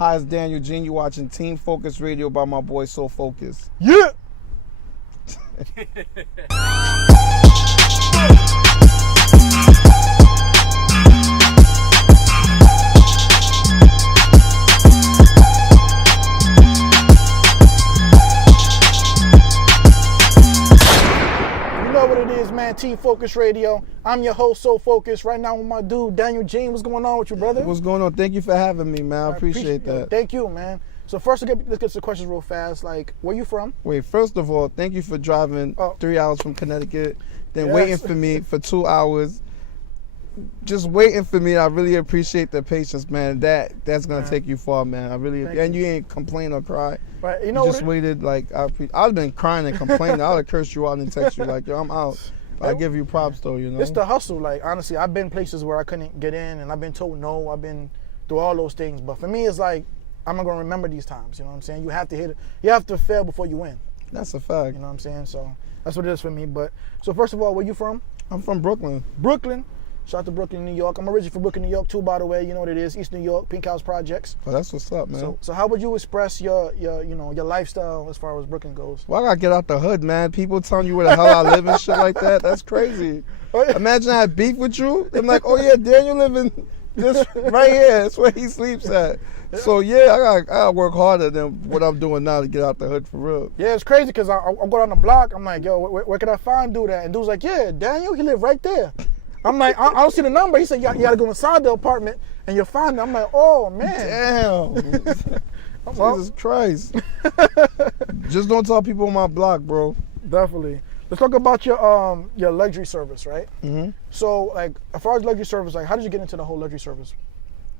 Hi, it's Daniel Jean. You watching Team Focus Radio by my boy Soul Focus. Yeah. You know what it is, man. Team Focus Radio. I'm your host, Soul Focus. Right now with my dude, Daniel Jean. What's going on with you, brother? What's going on? Thank you for having me, man. I appreciate that. Thank you, man. So first, let's get to the questions real fast. Like, where you from? Wait, first of all, thank you for driving 3 hours from Connecticut, then Yes. waiting for me for 2 hours. Just waiting for me. I really appreciate the patience, man. That's gonna take you far, man. I really Thank you ain't complain or cry. Right. You just waited. Like I'd have been crying and complaining. I'd have cursed you out and text you like, yo, I'm out. I give you props though, you know. It's the hustle. Like, honestly, I've been places where I couldn't get in, and I've been told no. I've been through all those things. But for me, it's like, I'm not gonna remember these times. You know what I'm saying? You have to hit it. You have to fail before you win. That's a fact. You know what I'm saying? So that's what it is for me. But so first of all, where you from? I'm from Brooklyn. Brooklyn. Shout out to Brooklyn, New York. I'm originally from Brooklyn, New York too, by the way. You know what it is? East New York, Pink House Projects. Oh, that's what's up, man. So how would you express your lifestyle as far as Brooklyn goes? Well, I gotta get out the hood, man. People telling you where the hell I live and shit like that. That's crazy. Imagine I had beef with you. I'm like, oh yeah, Daniel living this right here. That's where he sleeps at. So yeah, I gotta work harder than what I'm doing now to get out the hood for real. Yeah, it's crazy because I go down the block. I'm like, yo, where can I find dude at? And dude's like, yeah, Daniel, he live right there. I'm like, I don't see the number. He said, you gotta go inside the apartment and you'll find it. I'm like, oh man. Damn. Jesus Christ. Just don't tell people on my block, bro. Definitely. Let's talk about your luxury service, right? Mm-hmm. So, like, as far as luxury service, like, how did you get into the whole luxury service?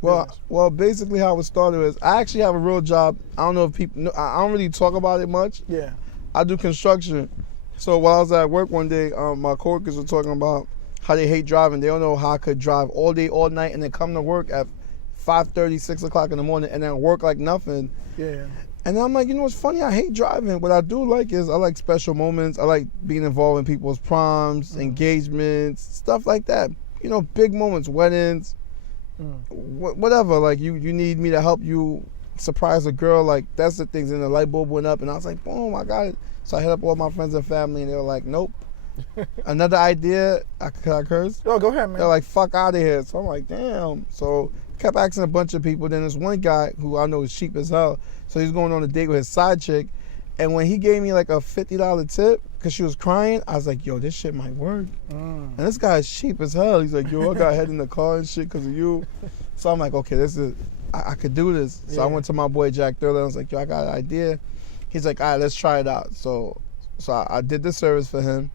Well, basically how it started is I actually have a real job. I don't know if people know, I don't really talk about it much. Yeah. I do construction. So while I was at work one day, my coworkers were talking about how they hate driving. They don't know how I could drive all day, all night, and then come to work at 5:30, 6 o'clock in the morning, and then work like nothing. Yeah. And I'm like, you know what's funny? I hate driving. What I do like is I like special moments. I like being involved in people's proms, engagements, stuff like that. You know, big moments, weddings, whatever. Like you need me to help you surprise a girl. Like that's the things. And the light bulb went up, and I was like, boom, I got it. So I hit up all my friends and family, and they were like, nope. Another idea, I curse? Oh, go ahead, man. They're like, fuck out of here. So I'm like, damn. So kept asking a bunch of people. Then there's one guy who I know is cheap as hell. So he's going on a date with his side chick. And when he gave me like a $50 tip, because she was crying, I was like, yo, this shit might work. And this guy's cheap as hell. He's like, yo, I got head in the car and shit because of you. So I'm like, okay, I could do this. So I went to my boy Jack Thriller. I was like, yo, I got an idea. He's like, all right, let's try it out. So I did the service for him.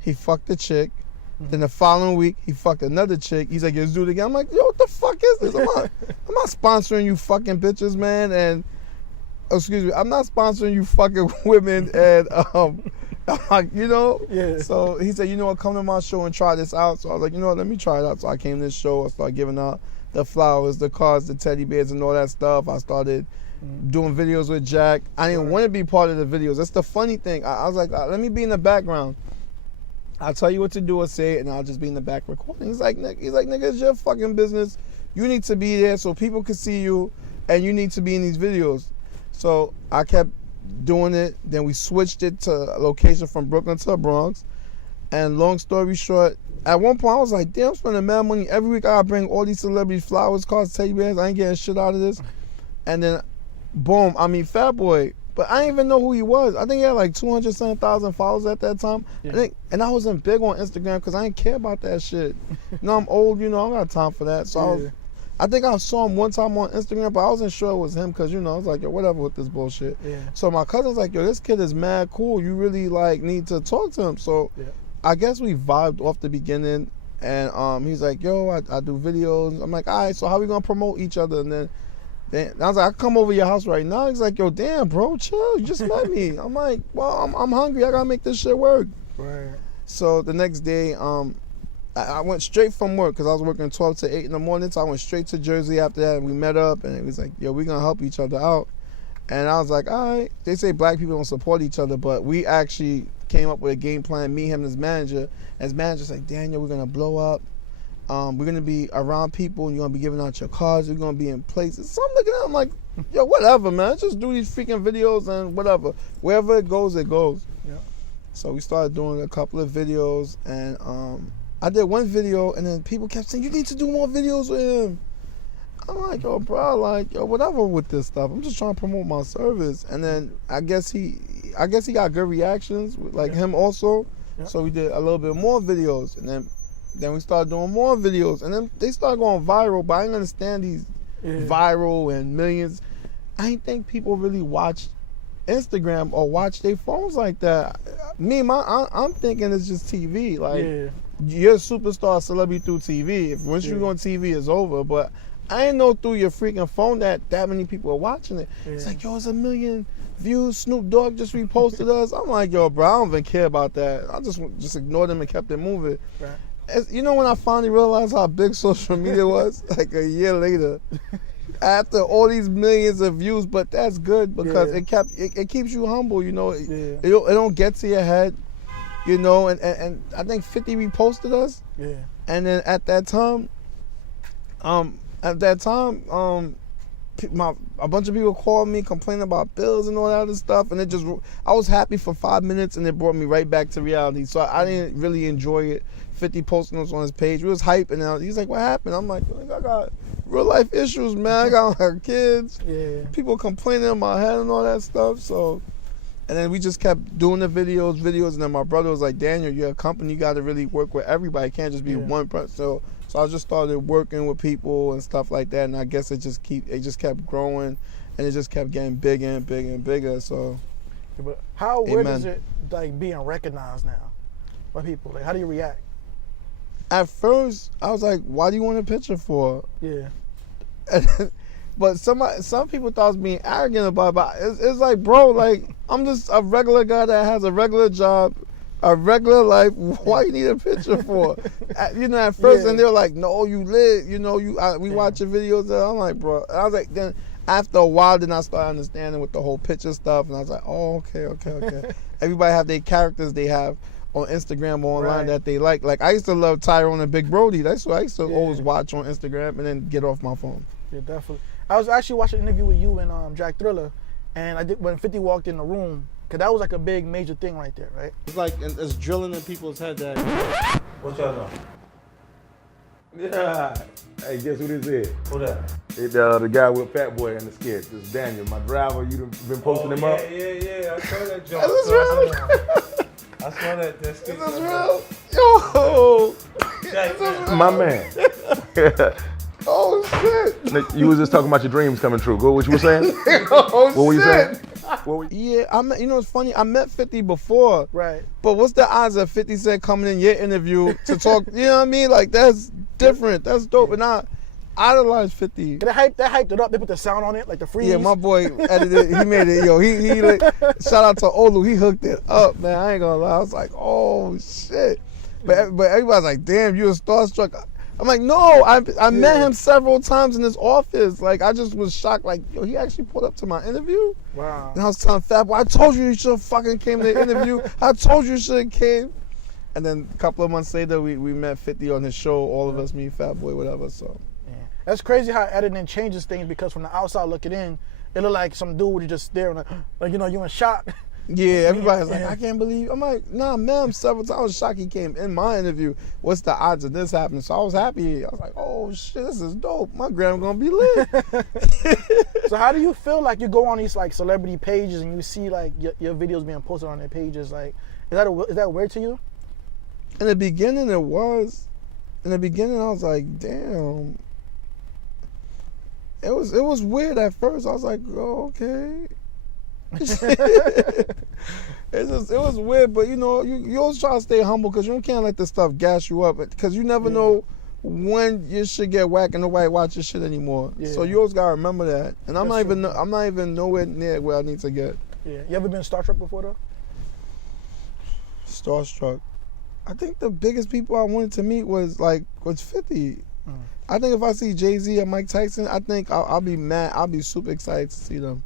He fucked the chick. Then the following week, he fucked another chick. He's like, let's do it again. I'm like, yo, what the fuck is this? I'm not sponsoring you fucking bitches, man. And, excuse me, I'm not sponsoring you fucking women. And, you know? Yeah. So he said, you know what, come to my show and try this out. So I was like, you know what, let me try it out. So I came to this show. I started giving out the flowers, the cards, the teddy bears, and all that stuff. I started doing videos with Jack. I didn't want to be part of the videos. That's the funny thing. I was like, let me be in the background. I'll tell you what to do or say it, and I'll just be in the back recording. He's like, nigga, it's your fucking business. You need to be there so people can see you, and you need to be in these videos. So I kept doing it. Then we switched it to a location from Brooklyn to the Bronx. And long story short, at one point I was like, damn, I'm spending mad money. Every week I gotta bring all these celebrities flowers, cards, teddy bears. I ain't getting shit out of this. And then, boom, I meet Fat Boy. But I didn't even know who he was. I think he had like 200,000 followers at that time. Yeah. And I wasn't big on Instagram because I didn't care about that shit. You know, I'm old, you know, I don't got time for that. So I think I saw him one time on Instagram, but I wasn't sure it was him because, you know, I was like, yo, whatever with this bullshit. Yeah. So my cousin's like, yo, this kid is mad cool. You really, like, need to talk to him. So I guess we vibed off the beginning. And he's like, yo, I do videos. I'm like, all right, so how we going to promote each other? And then I was like, I come over your house right now. He's like, yo, damn, bro, chill. You just met me. I'm like, well, I'm hungry. I got to make this shit work. Right. So the next day, I went straight from work because I was working 12 to 8 in the morning. So I went straight to Jersey after that. And we met up and it was like, yo, we're going to help each other out. And I was like, all right. They say black people don't support each other, but we actually came up with a game plan, me, him, and his manager. As manager's like, Daniel, we're going to blow up. We're going to be around people and you're going to be giving out your cards. We're going to be in places. So I'm looking at him like, yo, whatever, man. Let's just do these freaking videos and whatever. Wherever it goes, it goes. Yeah. So we started doing a couple of videos, and I did one video, and then people kept saying, you need to do more videos with him. I'm like, yo, bro, like, yo, whatever with this stuff. I'm just trying to promote my service. And then I guess he got good reactions, like him also. Yeah. So we did a little bit more videos, and then we started doing more videos, and then they started going viral. But I didn't understand these viral and millions. I didn't think people really watch Instagram or watch their phones like that. I'm thinking it's just TV. Like, you're a superstar celebrity through TV. Once you go on TV, it's over. But I didn't know through your freaking phone that many people are watching it. It's like, yo, it's 1 million views. Snoop Dogg just reposted us. I'm like, yo, bro, I don't even care about that. I just ignored them and kept it moving. Right. You know when I finally realized how big social media was? Like a year later. After all these millions of views, but that's good because it keeps you humble, you know. It don't get to your head, you know. And I think 50 reposted us. Yeah. And then at that time, a bunch of people called me complaining about bills and all that other stuff, and I was happy for 5 minutes, and it brought me right back to reality. So I didn't really enjoy it. 50 posting us on his page. We was hyping, and he's like, what happened? I'm like, I got real life issues, man. I got my kids. Yeah. People complaining in my head and all that stuff. So, and then we just kept doing the videos, and then my brother was like, Daniel, you're a company, you got to really work with everybody. It can't just be one person. So I just started working with people and stuff like that, and I guess it just kept growing, and it just kept getting bigger and bigger and bigger. So, but how weird is it like being recognized now by people? Like, how do you react? At first, I was like, why do you want a picture for? Yeah. But some people thought I was being arrogant about it. But it's like, bro, like, I'm just a regular guy that has a regular job, a regular life. Why you need a picture for? You know, at first, and they were like, no, you lit. You know, we watch your videos. And I'm like, bro. And I was like, then after a while, then I started understanding with the whole picture stuff. And I was like, oh, okay. Everybody have their characters they have on Instagram or online that they like. Like, I used to love Tyrone and Big Brody. That's what I used to always watch on Instagram and then get off my phone. Yeah, definitely. I was actually watching an interview with you and Jack Thriller, and I did when 50 walked in the room, because that was like a big major thing right there, right? It's like, it's drilling in people's head that... What y'all know? Yeah. Hey, guess who this is? Who that? It's the guy with Fat Boy in the skit. This is Daniel, my driver. You been posting him up? Yeah. I saw that joke. Is this real? I saw that. Is this real? Yo! My man. Oh, shit. You was just talking about your dreams coming true. Go what you were saying? Oh, what were you saying? Yeah, you know, it's funny. I met 50 before. Right. But what's the odds of 50 Cent coming in your interview to talk? You know what I mean? Like, that's different. That's dope. And I idolize 50. They hyped it up. They put the sound on it, like the freeze. Yeah, my boy edited it. He made it. Yo, he like, shout out to Olu. He hooked it up, man. I ain't gonna lie. I was like, oh, shit. But everybody's like, damn, you a starstruck. I'm like, no, I met him several times in his office. Like, I just was shocked. Like, yo, he actually pulled up to my interview. Wow. And I was telling Fat Boy, I told you should have fucking came to the interview. I told you should have came. And then a couple of months later, we met 50 on his show. All of us, me, Fat Boy, whatever. So. Yeah. That's crazy how editing changes things, because from the outside looking in, it looked like some dude who just staring, like you know, you in shock. Yeah, everybody's like, I can't believe. I'm like, nah, man, several times. I was shocked he came in my interview. What's the odds of this happening? So I was happy. I was like, oh shit, this is dope. My grandma gonna be lit. So how do you feel like you go on these like celebrity pages and you see like your videos being posted on their pages? Like, is that weird to you? In the beginning, it was. In the beginning, I was like, damn. It was weird at first. I was like, oh, okay. It was weird, but you know, you always try to stay humble, because you can't let this stuff gas you up, because you never know when your shit get whacked and nobody watch your shit anymore. Yeah. So you always gotta remember that. And I'm not even nowhere near where I need to get. Yeah. You ever been starstruck before though? Starstruck. I think the biggest people I wanted to meet was 50. I think if I see Jay-Z or Mike Tyson, I think I'll be mad. I'll be super excited to see them.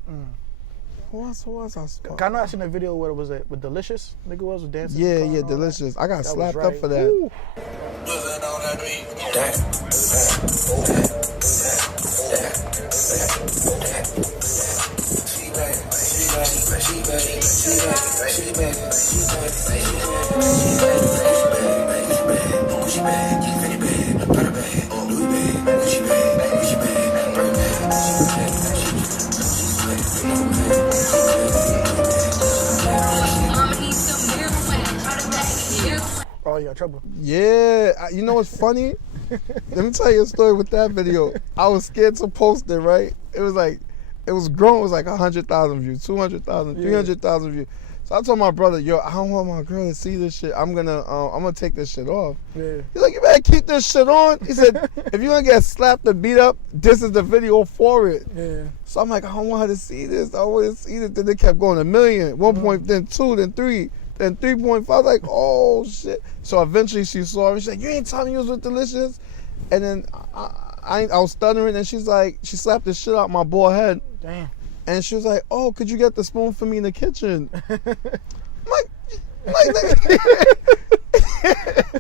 Who else I saw? I know I seen a video where it was with Delicious. Nigga was dancing. Yeah, Delicious. I got slapped up for that. Ooh. Oh, you got trouble. Yeah, you know what's funny? Let me tell you a story with that video. I was scared to post it, right? It was grown. It was like 100,000 views, 200,000, 300,000 views. So I told my brother, yo, I don't want my girl to see this shit. I'm gonna take this shit off. Yeah. He's like, you better keep this shit on. He said, if you're gonna get slapped or beat up, this is the video for it. Yeah. So I'm like, I don't want her to see this. I want to see this. Then they kept going 1 million, 1 point, then 2, then 3. Then 3.5, I was like, oh shit. So eventually she saw me. She's like, you ain't telling me you was with Delicious. And then I was stuttering, and she's like, she slapped the shit out my bald head. Damn. And she was like, oh, could you get the spoon for me in the kitchen? I'm like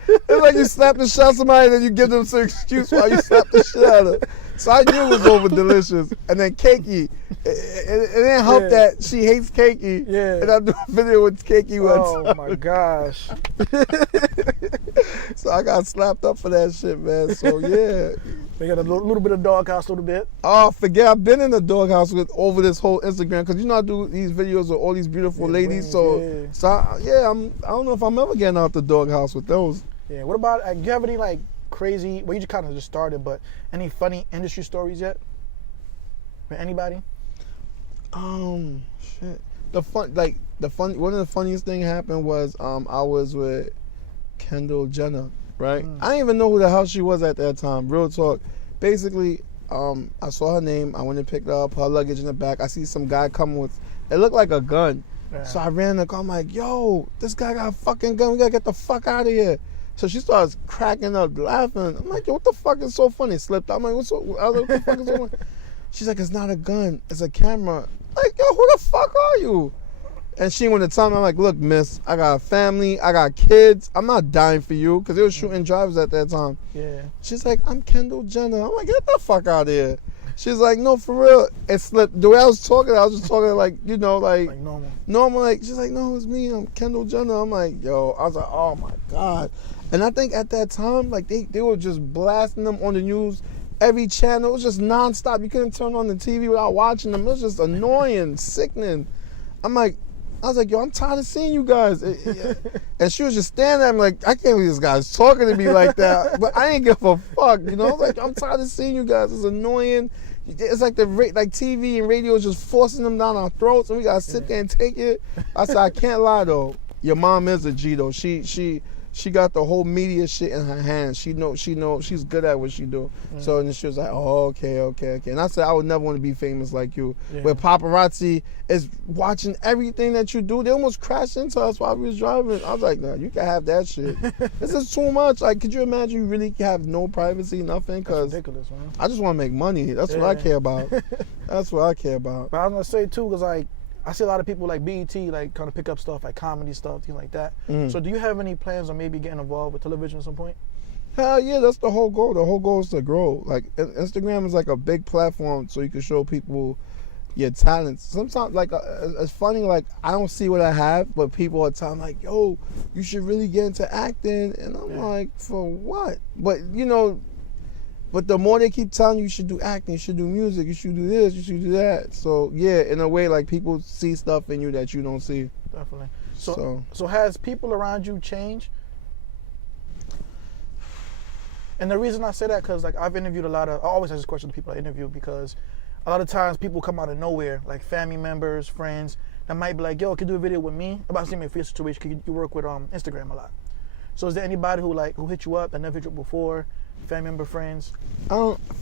it's like you slap the shit out of somebody, and then you give them some excuse why you slap the shit out of her. So I knew it was over Delicious. And then Keiki, it didn't help that she hates Keiki. Yeah. And I do a video with Keiki one Oh time. my gosh. So I got slapped up for that shit, man. So yeah. They got a little bit of doghouse, a little bit. Oh, forget, I've been in the doghouse over this whole Instagram, because you know I do these videos with all these beautiful ladies. Wings, So I don't know if I'm ever getting out the doghouse with those. Yeah. What about? Do you have any like crazy? Well, you just kind of just started, but any funny industry stories yet? With anybody? Shit. One of the funniest thing happened was I was with Kendall Jenner, right? I didn't even know who the hell she was at that time. Real talk. Basically, I saw her name. I went and picked her up, her luggage in the back. I see some guy coming with, it looked like a gun. Yeah. So I ran in the car. I'm like, yo, this guy got a fucking gun. We gotta get the fuck out of here. So she starts cracking up laughing. I'm like, yo, what the fuck is so funny? Slipped out. I'm like, what the fuck is so funny? She's like, it's not a gun, it's a camera. I'm like, yo, who the fuck are you? And she went to tell me, I'm like, look, miss, I got a family, I got kids. I'm not dying for you, because they were shooting drivers at that time. Yeah. She's like, I'm Kendall Jenner. I'm like, get the fuck out of here. She's like, no, for real. It slipped. The way I was talking, I was just talking like, you know, like normal. Like, she's like, no, it's me. I'm Kendall Jenner. I'm like, yo. I was like, oh my God. And I think at that time, like, they were just blasting them on the news. Every channel, it was just nonstop. You couldn't turn on the TV without watching them. It was just annoying, sickening. I was like, yo, I'm tired of seeing you guys. And she was just standing there, I'm like, I can't believe this guy's talking to me like that. But I ain't give a fuck, you know? I was like, I'm tired of seeing you guys. It's annoying. It's like TV and radio is just forcing them down our throats, and we gotta sit there and take it. I said, I can't lie though. Your mom is a G though. She got the whole media shit in her hands. She know she's good at what she do. So and then she was like, oh, okay. And I said, I would never want to be famous like you. Yeah. But paparazzi is watching everything that you do. They almost crashed into us while we was driving. I was like, no, you can have that shit. This is too much. Like, could you imagine you really have no privacy, nothing? Cause that's ridiculous, man. I just want to make money. That's what I care about. That's what I care about. But I was gonna say too, cause like I see a lot of people like BET like kind of pick up stuff like comedy stuff, things like that. So do you have any plans on maybe getting involved with television at some point? Hell yeah, that's the whole goal. The whole goal is to grow. Like, Instagram is like a big platform so you can show people your talents. Sometimes, like, it's funny, like, I don't see what I have, but people are telling like, yo, you should really get into acting. And I'm like, for what? But, you know, but the more they keep telling you should do acting, you should do music, you should do this, you should do that. So, yeah, in a way, like, people see stuff in you that you don't see. Definitely. So has people around you changed? And the reason I say that, because like I've interviewed I always ask this question to people I interview, because a lot of times people come out of nowhere, like family members, friends, that might be like, yo, can you do a video with me about the same for your situation, because you work with Instagram a lot. So is there anybody who hit you up that never hit you up before? Family member, friends?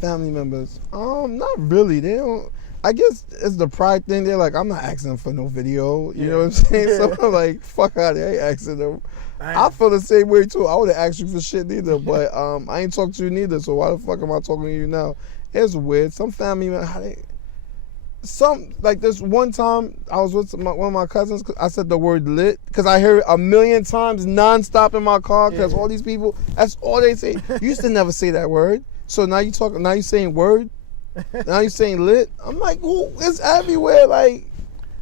Family members. Not really. They don't. I guess it's the pride thing. They're like, I'm not asking for no video. You know what I'm saying? So I'm like, fuck out of here. I ain't asking them. I feel the same way too. I wouldn't ask you for shit neither. But I ain't talking to you neither. So why the fuck am I talking to you now? It's weird. Some family members, like this one time I was with one of my cousins. I said the word lit because I heard it 1,000,000 times nonstop in my car, because all these people, that's all they say. You used to never say that word. So now you saying word. Now you saying lit. I'm like, ooh, it's everywhere. Like,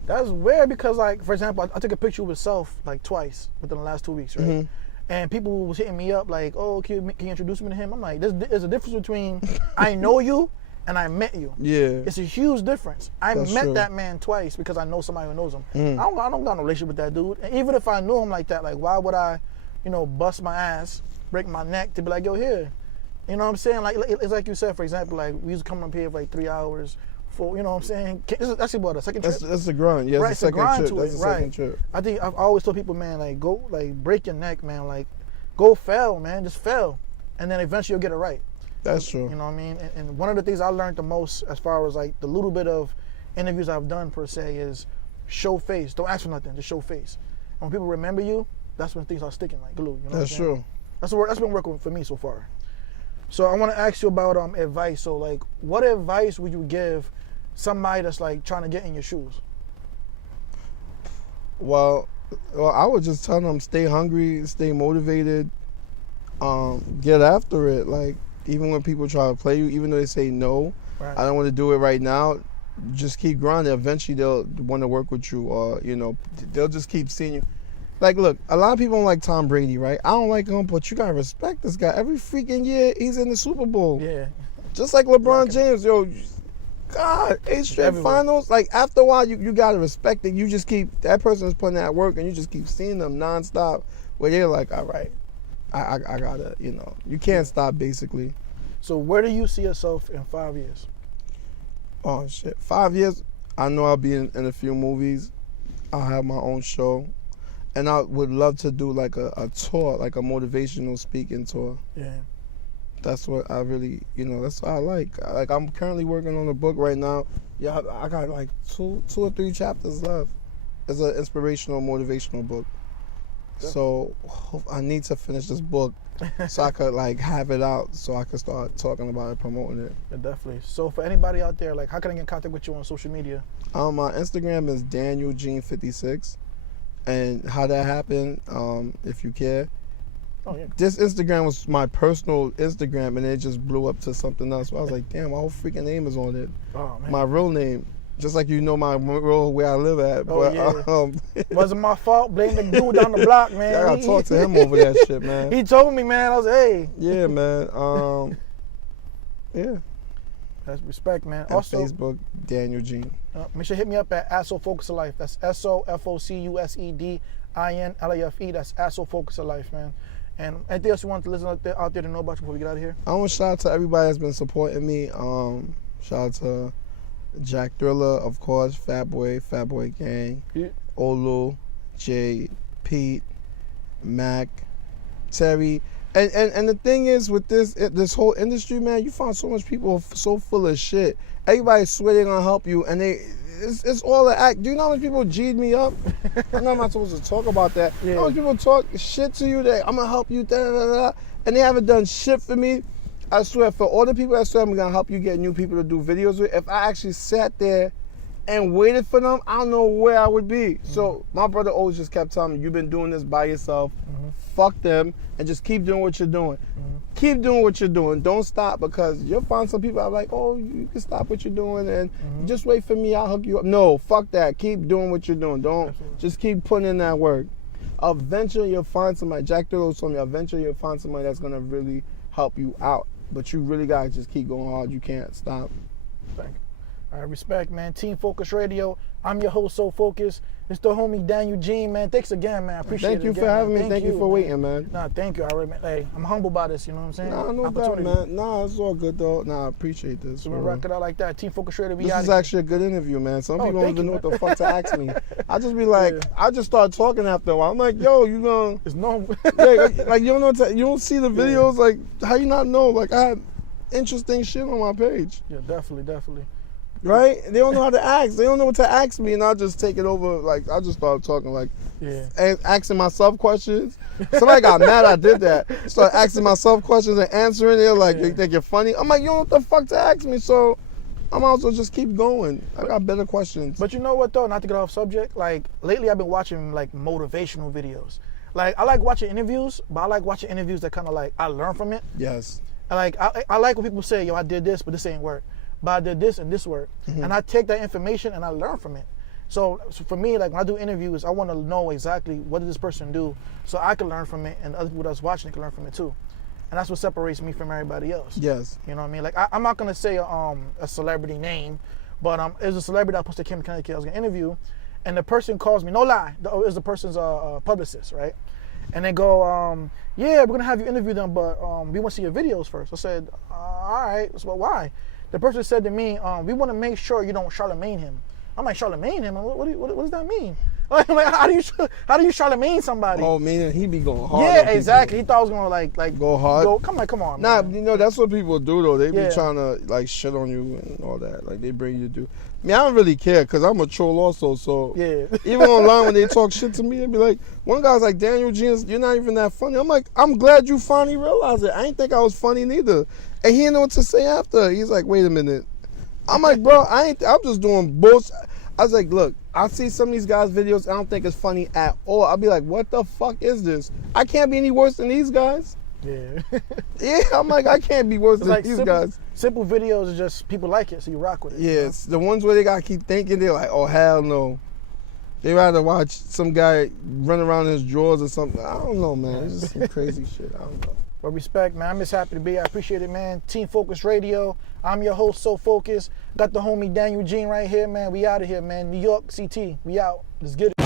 That's weird because, like, for example, I took a picture with Self like twice within the last 2 weeks, right? Mhm. And people was hitting me up like, "Oh, can you introduce me to him?" I'm like, "There's a difference between I know you and I met you. Yeah. It's a huge difference. I That's met true. that man twice because I know somebody who knows him. Mm. I don't got no relationship with that dude. And even if I knew him like that, like, why would I, bust my ass, break my neck to be like, yo, here. You know what I'm saying? Like, it's like you said, for example, like, we used to come up here for like 3 hours. You know what I'm saying? This is actually what, a second trip? That's the grind. Yeah, Right, it's the it's a second grind trip. to That's it, the second right. trip. I think I've always told people, man, like, go, like, break your neck, man. Like, go fail, man. Just fail. And then eventually you'll get it right. That's true. You know what I mean? And one of the things I learned the most as far as, like, the little bit of interviews I've done, per se, is show face. Don't ask for nothing. Just show face. And when people remember you, that's when things are sticking like glue. You know That's what I'm saying? That's been working for me so far. So I want to ask you about advice. So, like, what advice would you give somebody that's, like, trying to get in your shoes? Well, I would just tell them stay hungry, stay motivated, get after it. Like, even when people try to play you, even though they say no, Right. I don't want to do it right now, just keep grinding. Eventually they'll want to work with you, or they'll just keep seeing you. Like, look, a lot of people don't like Tom Brady, right? I don't like him, but you gotta respect this guy. Every freaking year he's in the Super Bowl. Yeah. Just like LeBron James, yo. God, 8 straight Everywhere. finals. Like, after a while, you gotta respect it. You just keep, that person's putting that work, and you just keep seeing them nonstop. Where they're like, all right, I gotta, you can't stop, basically. So where do you see yourself in 5 years? Oh shit, 5 years. I know I'll be in a few movies. I'll have my own show, and I would love to do like a tour, like a motivational speaking tour. Yeah. That's what I really, that's what I like. Like, I'm currently working on a book right now. Yeah, I got like two or three chapters left. It's an inspirational, motivational book. So I need to finish this book so I could like have it out, so I could start talking about it, promoting it. Yeah, definitely. So for anybody out there, like, how can I get in contact with you on social media? My Instagram is DanielGene56, and how that happened, if you care. Oh, yeah. This Instagram was my personal Instagram, and it just blew up to something else. So I was like, damn, my whole freaking name is on it. Oh, man. My real name. Just like my real where I live at. Oh, But yeah. Wasn't my fault. Blame the dude down the block, man. I gotta talk to him over that shit, man. He told me, man. I was, hey. Yeah, man. Yeah. That's respect, man. And Also, Facebook, Daniel Gene. make sure to hit me up at Asso Focus of Life. That's SOFOCUSEDINLAFE. That's Asso Focus of Life, man. And anything else you want to listen out there to know about you before we get out of here? I want to shout out to everybody that's been supporting me. Shout out to Jack Thriller, of course, Fat Boy Gang, Yeah. Olu, Jay, Pete, Mac, Terry. And the thing is with this whole industry, man, you find so much people so full of shit. Everybody swear they're gonna help you, and it's all an act. Do you know how many people G'd me up? I know I'm not supposed to talk about that. Yeah. You know how many people talk shit to you that I'm gonna help you, and they haven't done shit for me. I swear, for all the people that swear I'm gonna help you get new people to do videos with, if I actually sat there and waited for them, I don't know where I would be. So my brother always just kept telling me, you've been doing this by yourself. Fuck them, and just keep doing what you're doing. Keep doing what you're doing. Don't stop, because you'll find some people are like, oh, you can stop what you're doing and just wait for me, I'll hook you up. No, fuck that. Keep doing what you're doing. Don't just keep putting in that work. Eventually you'll find somebody. Jack Thriller told me, eventually you'll find somebody that's gonna really help you out. But you really gotta just keep going hard. You can't stop. Thank you. All right, respect, man. Team Focus Radio. I'm your host, So Focus. It's the homie Daniel Gene, man. Thanks again, man. I appreciate it. Thank you again, for having man. me. Thank you for waiting, man. Nah, thank you. I really, hey, I'm humble by this, you know what I'm saying? Nah, no doubt, man. Nah, it's all good though. Nah, I appreciate this. So we bro. rock it out like that. Team Focus Radio, we This out is here. actually a good interview, man. Some people don't thank even you, know what man. the fuck to ask me. I just be like, Yeah. I just start talking after a while. I'm like, yo, you gonna It's no. like you don't know you don't see the videos. Like, how you not know? Like, I have interesting shit on my page, Yeah, definitely. right? They don't know how to ask. They don't know what to ask me, and I'll just take it over. Like, I just start talking, like, Yeah. and asking myself questions. Somebody got mad I did that. Start asking myself questions and answering. They're like, they think you're funny. I'm like, you don't know what the fuck to ask me, so I might as well just keep going. I got better questions. But you know what though? Not to get off subject. Like lately, I've been watching like motivational videos. Like I like watching interviews, but I like watching interviews that kind of like I learn from it. Yes. Like I like when people say, "Yo, I did this, but this ain't work." But I did this and this worked, and I take that information and I learn from it. So for me, like when I do interviews, I want to know exactly what did this person do, so I can learn from it, and other people that's watching can learn from it too. And that's what separates me from everybody else. Yes. You know what I mean? Like I'm not gonna say a celebrity name, but it was a celebrity I posted Kim Kennedy I was gonna interview, and the person calls me. No lie, it was the person's publicist, right? And they go, yeah, we're gonna have you interview them, but we want to see your videos first. I said, all right. So why? The person said to me, we want to make sure you don't Charlemagne him. I'm like, Charlemagne him? What does that mean? Like, how do you Charlemagne somebody? Oh, meaning he be going hard. Yeah, exactly. He thought I was gonna like go hard. Come on. Nah, man. you know that's what people do though. They be Yeah. trying to like shit on you and all that. Like they bring you to do. I mean, I don't really care because I'm a troll also. So Yeah. even online when they talk shit to me, they be like, one guy's like, Daniel Jeans, you're not even that funny. I'm like, I'm glad you finally realized it. I ain't think I was funny neither. And he didn't know what to say after. He's like, wait a minute. I'm like, bro, I'm just doing bullshit. I was like, look, I see some of these guys' videos, I don't think it's funny at all. I'll be like, what the fuck is this? I can't be any worse than these guys. Yeah. Yeah, I'm like, I can't be worse It's than like these guys. simple videos is just people like it, so you rock with it. you know? Yes, the ones where they gotta keep thinking, they're like, oh hell no. They rather watch some guy run around in his drawers or something. I don't know, man. It's just some crazy shit. I don't know. But respect, man. I'm just happy to be here. I appreciate it, man. Team Focus Radio. I'm your host, So Focus. Got the homie Daniel Jean right here, man. We out of here, man. New York, CT. We out. Let's get it.